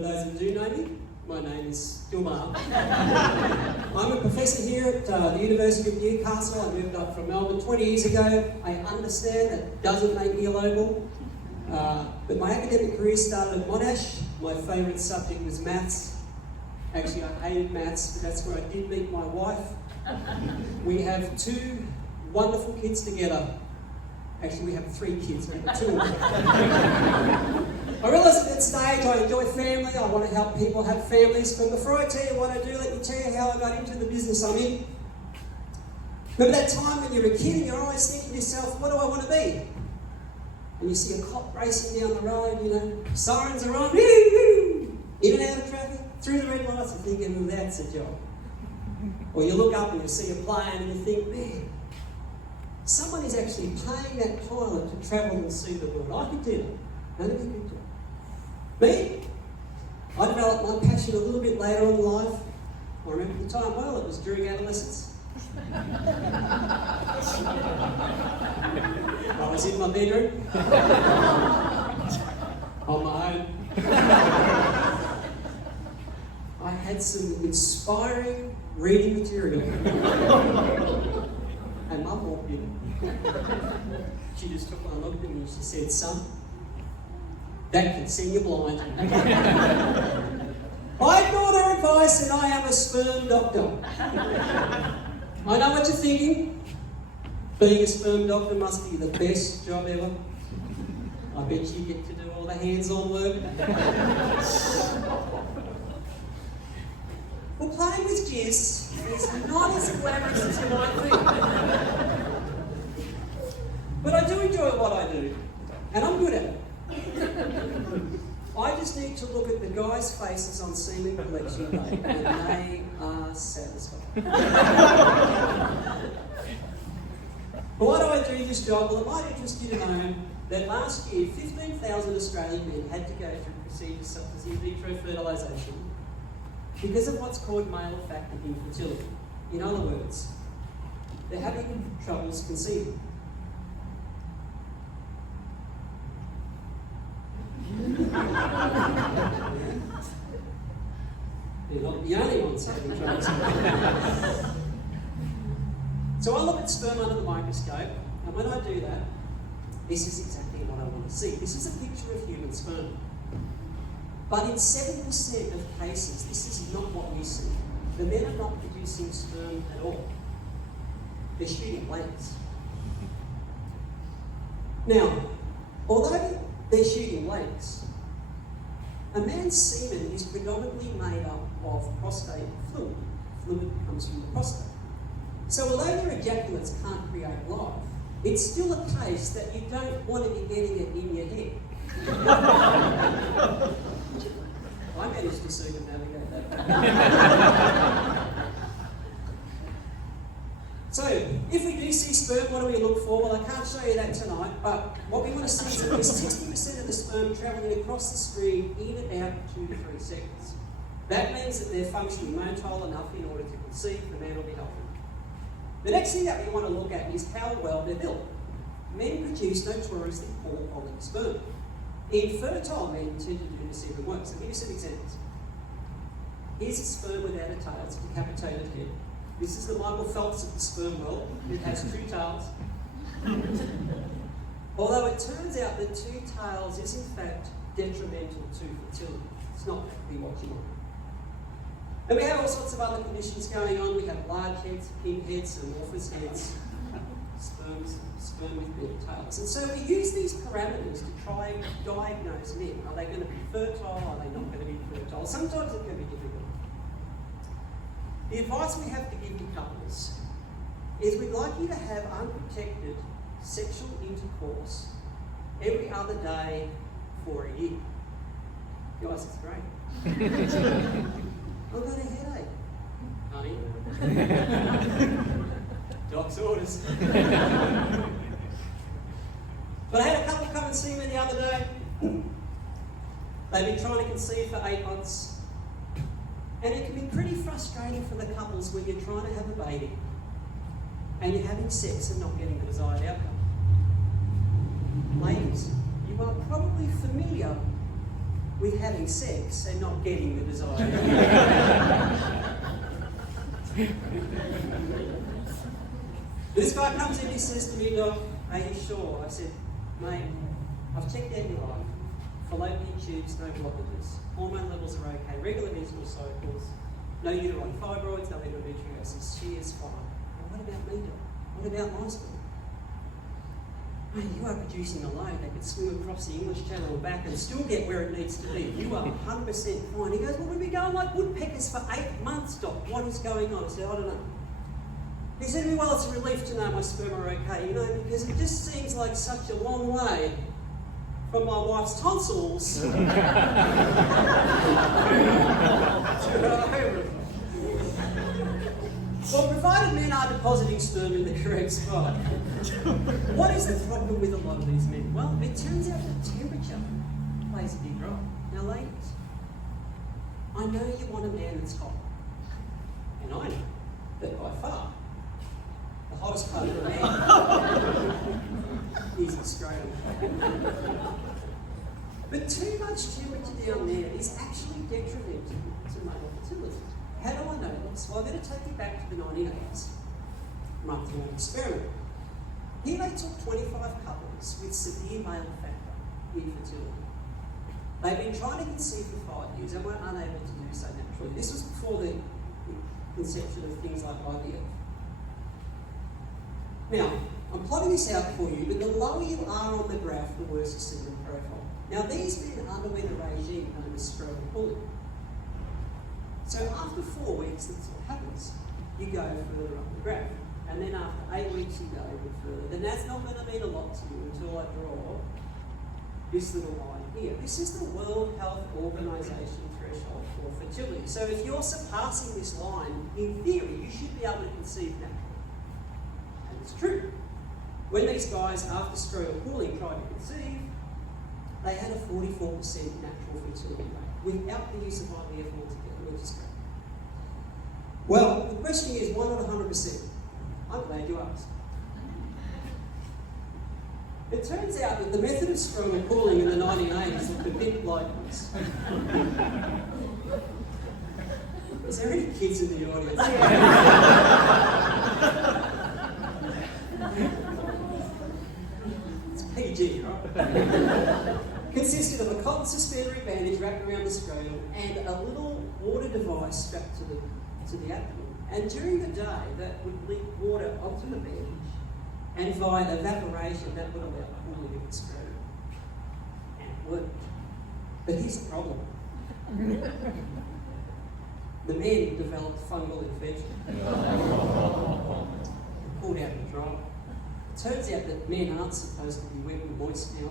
For those that do know me, my name is Dilmar. I'm a professor here at the University of Newcastle. I moved up from Melbourne 20 years ago. I understand that doesn't make me a local. But my academic career started at Monash. My favourite subject was maths. Actually, I hated maths, but that's where I did meet my wife. We have 2 wonderful kids together. Actually, we have 3 kids, but 2 of them. I realised at that stage I enjoy family. I want to help people have families. But before I tell you what I do, let me tell you how I got into the business I'm in. Remember that time when you're a kid and you're always thinking to yourself, what do I want to be? And you see a cop racing down the road, you know, sirens are on, in and out of traffic, through the red lights, and thinking, well, that's a job. Or you look up and you see a plane and you think, man, someone is actually paying that pilot to travel and see the world. I could do that. None of you could do it. Me? I developed my passion a little bit later on in life. I remember the time well, it was during adolescence. I was in my bedroom. On my own. I had some inspiring reading material. And Mum walked in. She just took one look at me and she said, son, that can send you blind. I ignored her advice and I am a sperm doctor. I know what you're thinking. Being a sperm doctor must be the best job ever. I bet you get to do all the hands-on work. Well, playing with jizz is not as glamorous as you might think. But I do enjoy what I do, and I'm good at it. I just need to look at the guys' faces on semen collection day, and they are satisfied. But why do I do this job? Well, it might interest you to know that last year, 15,000 Australian men had to go through procedures such as in vitro fertilisation because of what's called male factor infertility. In other words, they're having troubles conceiving. They're not the only ones having troubles. So I look at sperm under the microscope, and when I do that, this is exactly what I want to see. This is a picture of human sperm. But in 7% of cases, this is not what we see. The men are not producing sperm at all. They're shooting blanks. Now, although they're shooting blanks, a man's semen is predominantly made up of prostate fluid. Fluid comes from the prostate. So although your ejaculates can't create life, it's still a case that you don't want to be getting it in your head. I managed to circumnavigate that. So, if we do see sperm, what do we look for? Well, I can't show you that tonight, but what we want to see is at least 60% of the sperm travelling across the screen in about 2 to 3 seconds. That means that they're functioning motile enough in order to conceive, the man will be healthy. The next thing that we want to look at is how well they're built. Men produce notoriously poor quality sperm. Infertile men tend to do this even worse. I'll give you some examples. Here's a sperm without a tail, it's a decapitated head. This is the Michael Phelps of the sperm world. It has 2 tails. Although it turns out that 2 tails is in fact detrimental to fertility. It's not actually what you want. And we have all sorts of other conditions going on. We have large heads, pin heads, amorphous heads, sperm with big tails. And so we use these parameters to try and diagnose men. Are they going to be fertile? Are they not going to be fertile? Sometimes it can be difficult. The advice we have to give to couples is we'd like you to have unprotected sexual intercourse every other day for a year. Guys, it's great. I've got a headache, honey. Doc's orders. But I had a couple come and see me the other day. They've been trying to conceive for 8 months. And it can be pretty frustrating for the couples when you're trying to have a baby and you're having sex and not getting the desired outcome. Ladies, you are probably familiar with having sex and not getting the desired. This guy comes in, he says to me, "Doc, are you sure?" I said, "Mate, I've checked out your life. Fallopian tubes, no blockages. Hormone levels are okay. Regular menstrual cycles. No uterine fibroids, no endometriosis. She is fine. Well, what about me, Doc? What about my sperm? Mate, you are producing a load that could swim across the English Channel and back and still get where it needs to be. You are 100% fine." He goes, "Well, we've been going like woodpeckers for 8 months, Doc. What is going on?" I said, "I don't know." He said to me, "Well, it's a relief to know my sperm are okay, you know, because it just seems like such a long way from my wife's tonsils to her ovary." Well, provided men are depositing sperm in the correct spot, what is the problem with a lot of these men? Well, it turns out that temperature plays a big role. Now, ladies, I know you want a man that's hot, and I know that by far the hottest part of a man is his scrotum. But too much temperature down there is actually detrimental to male fertility. How do I know this? Well, I'm going to take you back to the 1980s. Month-long experiment. Here they took 25 couples with severe male factor infertility. They've been trying to conceive for 5 years and were unable to do so naturally. This was before the conception of things like IVF. Now, I'm plotting this out for you, but the lower you are on the graph, the worse your semen profile. Now, these men underwent a regime known as scrotal pulling. So after 4 weeks, that's what happens. You go further up the graph. And then after 8 weeks, you go even further. Then that's not going to mean a lot to you until I draw this little line here. This is the World Health Organization threshold for fertility. So if you're surpassing this line, in theory, you should be able to conceive naturally. And it's true. When these guys, after scrotal pooling, tried to conceive, they had a 44% natural fertility rate without the use of IVF altogether, which is great. Well, the question is, why not 100%? I'm glad you asked. It turns out that the method of scrotal pooling in the 1980s looked a bit like this. Is there any kids in the audience? It's PG, right? Consisted of a cotton suspensory bandage wrapped around the scrotum and a little water device strapped to the abdomen. And during the day, that would leak water onto the bandage, and via evaporation, that would allow cooling of the scrotum. And it worked. But here's the problem. The men developed fungal infection. Pulled out the dryer. It turns out that men aren't supposed to be wet and moist now.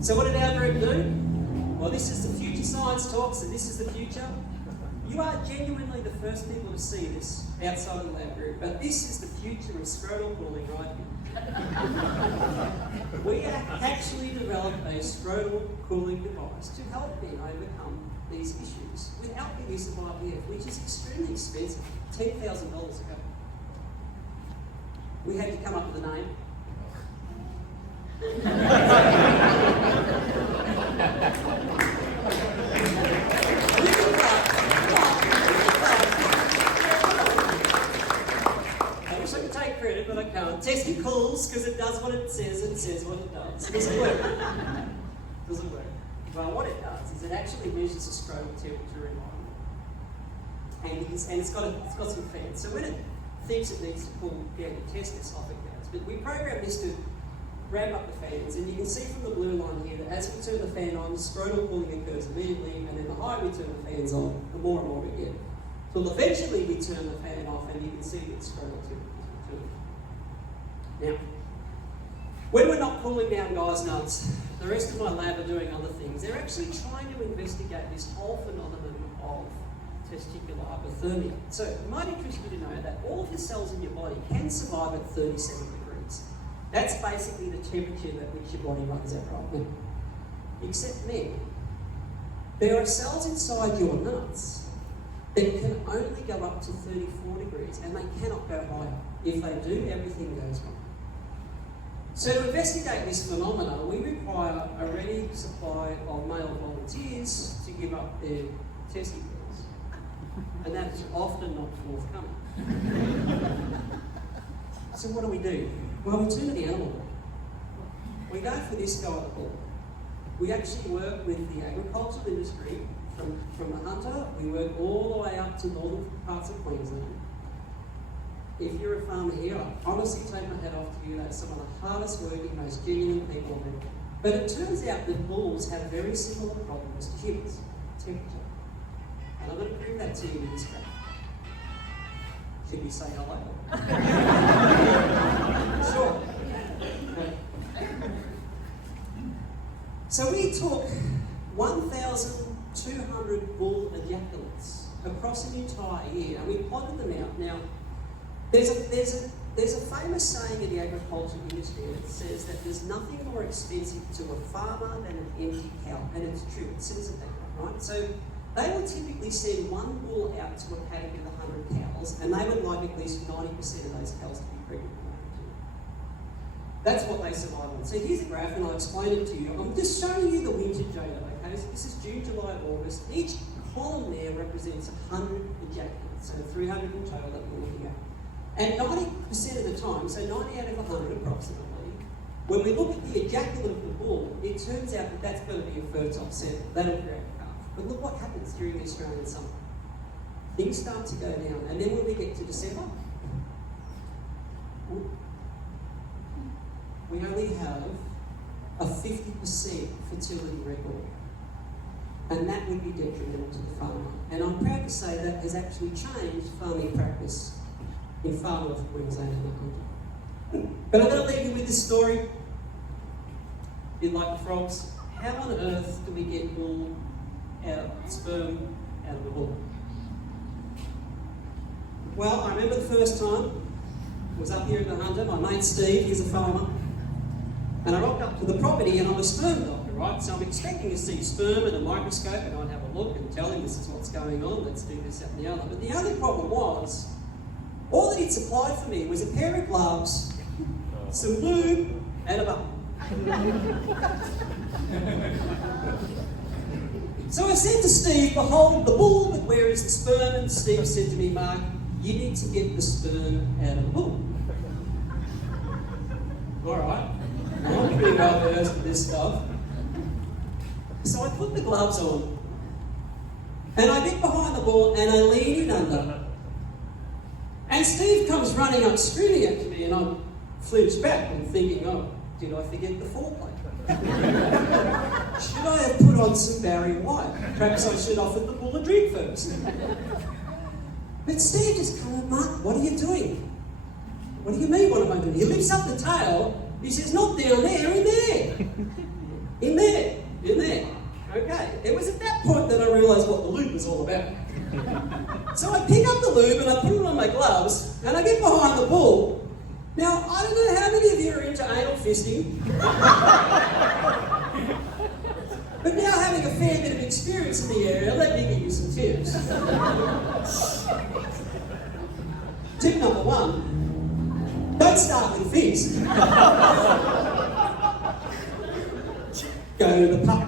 So what did our group do? Well, this is the future science talk, so this is the future. You are genuinely the first people to see this outside of the lab group, but this is the future of scrotal pooling right here. We actually developed a scrotal cooling device to help men overcome these issues without the use of IVF, which is extremely expensive, $10,000 ago. We had to come up with a name. I wish I could take credit, but I can't. Testicles, because it does what it says and says what it does. Does it work? Doesn't work. Well, what it does is it actually measures the scrotal temperature environment. And it's got some fans. So when it thinks it needs to pull down the testis, off it goes. But we programmed this to ramp up the fans, and you can see from the blue line here that as we turn the fan on, scrotal pulling occurs immediately, and then the higher we turn the fans on, the more and more we get. Till eventually we turn the fan off, and you can see that scrotal temperature is returning. Now, when we're not cooling down guys' nuts, the rest of my lab are doing other things. They're actually trying to investigate this whole phenomenon of testicular hypothermia. So it might interest you to know that all of the cells in your body can survive at 37 degrees. That's basically the temperature at which your body runs at right now. Except men. There are cells inside your nuts that can only go up to 34 degrees, and they cannot go higher. If they do, everything goes wrong. So to investigate this phenomenon, we require a ready supply of male volunteers to give up their testicles. And that's often not forthcoming. So what do? Well, we turn to the animal world. We go for this guy at the ball. We actually work with the agricultural industry from the hunter. We work all the way up to northern parts of Queensland. If you're a farmer here, I honestly take my hat off to you. They're some of the hardest working, most genuine people I've ever. But it turns out that bulls have very similar problems to humans. Temperature. And I'm going to prove that to you with this graph. Should we say hello? Sure. So we took 1,200 bull ejaculates across an entire year, and we plotted them out. Now, there's a famous saying in the agricultural industry that says that there's nothing more expensive to a farmer than an empty cow, and it's true. It says it that way, right? So they will typically send one bull out to a paddock with 100 cows, and they would like at least 90% of those cows to be pregnant. That's what they survive on. So here's a graph, and I'll explain it to you. I'm just showing you the winter data, okay? So this is June, July, August. Each column there represents 100 ejaculates, so 300 in total that we're looking at. And 90% of the time, so 90 out of 100 approximately, when we look at the ejaculate of the bull, it turns out that that's going to be a fertile sample. That'll create a calf. But look what happens during the Australian summer. Things start to go down, and then when we get to December, we only have a 50% fertility record. And that would be detrimental to the farmer. And I'm proud to say that has actually changed farming practice in far north Queensland and the country. But I'm going to leave you with this story. A bit like the frogs. How on earth do we get wool sperm out of the bull? Well, I remember the first time I was up here in the Hunter. My mate Steve, he's a farmer. And I rocked up to the property, and I'm a sperm doctor, right? So I'm expecting to see sperm in a microscope, and I'd have a look and tell him this is what's going on, let's do this, that, and the other. But the only problem was, all that he'd supplied for me was a pair of gloves, some lube, and a button. So I said to Steve, behold the bull, but where is the sperm? And Steve said to me, Mark, you need to get the sperm out of the bull. All right. I'm pretty well versed with this stuff. So I put the gloves on, and I get behind the bull, and I lean in under. And Steve comes running up, screaming at me, and I flinch back and thinking, oh, did I forget the foreplay? Should I have put on some Barry White? Perhaps I should offer the bull a drink first. But Steve just comes, Mark, what are you doing? What do you mean, what am I doing? He lifts up the tail. He says, not down there, in there. In there. In there. Okay. It was at that point that I realised what the lube was all about. So I pick up the lube and I put it on my gloves and I get behind the bull. Now, I don't know how many of you are into anal fisting. But now having a fair bit of experience in the area, let me give you some tips. Tip number 1. Don't start with fist. Go to the puck.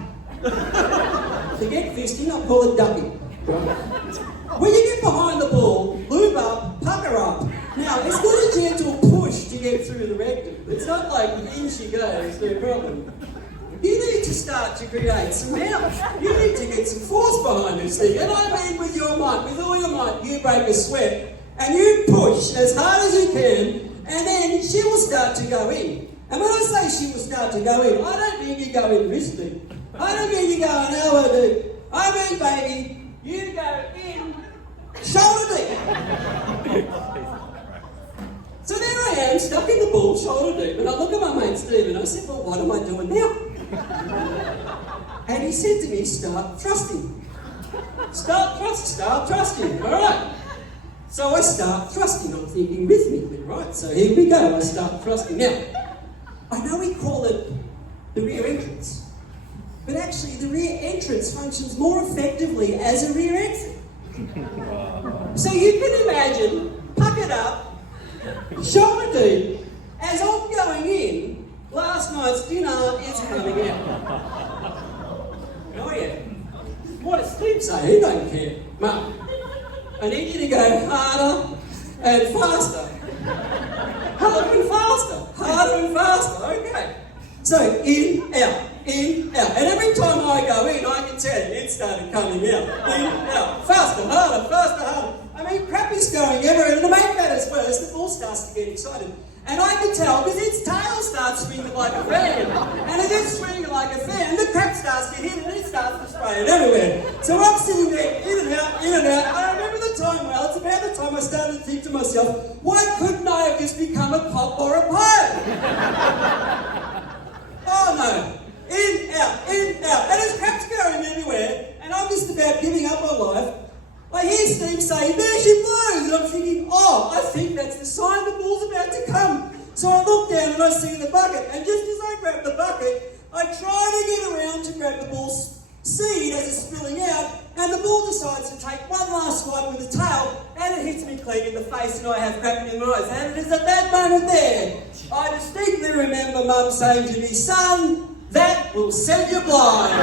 Forget fisting, I'll call it ducking. When you get behind the bull, lube up, pucker up. Now, it's not a gentle push to get through the rectum. It's not like in she goes, no problem. You need to start to create some help. You need to get some force behind this thing. And I mean with your might, with all your might, you break a sweat and you push as hard as you can. And then she will start to go in. And when I say she will start to go in, I don't mean you go in wristling. I don't mean you go in elbow deep. I mean, baby, you go in shoulder deep. So there I am, stuck in the bull, shoulder deep. And I look at my mate Steve and I said, well, what am I doing now? And he said to me, start thrusting. Start thrusting. All right. So I start thrusting. I'm thinking rhythmically, right? So here we go. I start thrusting. Now, I know we call it the rear entrance, but actually the rear entrance functions more effectively as a rear exit. So you can imagine, puckered up, shoulder deep, as I'm going in, Last night's dinner is coming out. Oh yeah. What does Steve say? He don't care. Mum, I need you to go harder and faster. Harder and faster. Harder and faster. Okay. So in, out. And every time I go in, I can tell it started coming out. In, out. Faster, harder, faster, harder. I mean, crap is going everywhere. And to make matters worse, the bull starts to get excited. And I can tell because its tail starts swinging like a fan. And it is swinging like a fan. And the crap starts to hit and it starts to spray it everywhere. So I'm sitting there, in and out, in and out. I remember the time well. It's about the time I started to think to myself, why couldn't I have just become a cop or a pirate? Oh no. In, out. And his crap's going everywhere. And I'm just about giving up on life. I hear Steve say, there she blows, and I'm thinking, oh, I think that's the sign the bull's about to come. So I look down and I see the bucket, and just as I grab the bucket, I try to get around to grab the bull's seed as it's spilling out, and the bull decides to take one last swipe with the tail, and it hits me clean in the face, and I have crap in my eyes. And it is at that moment there, I distinctly remember Mum saying to me, son, that will send you blind.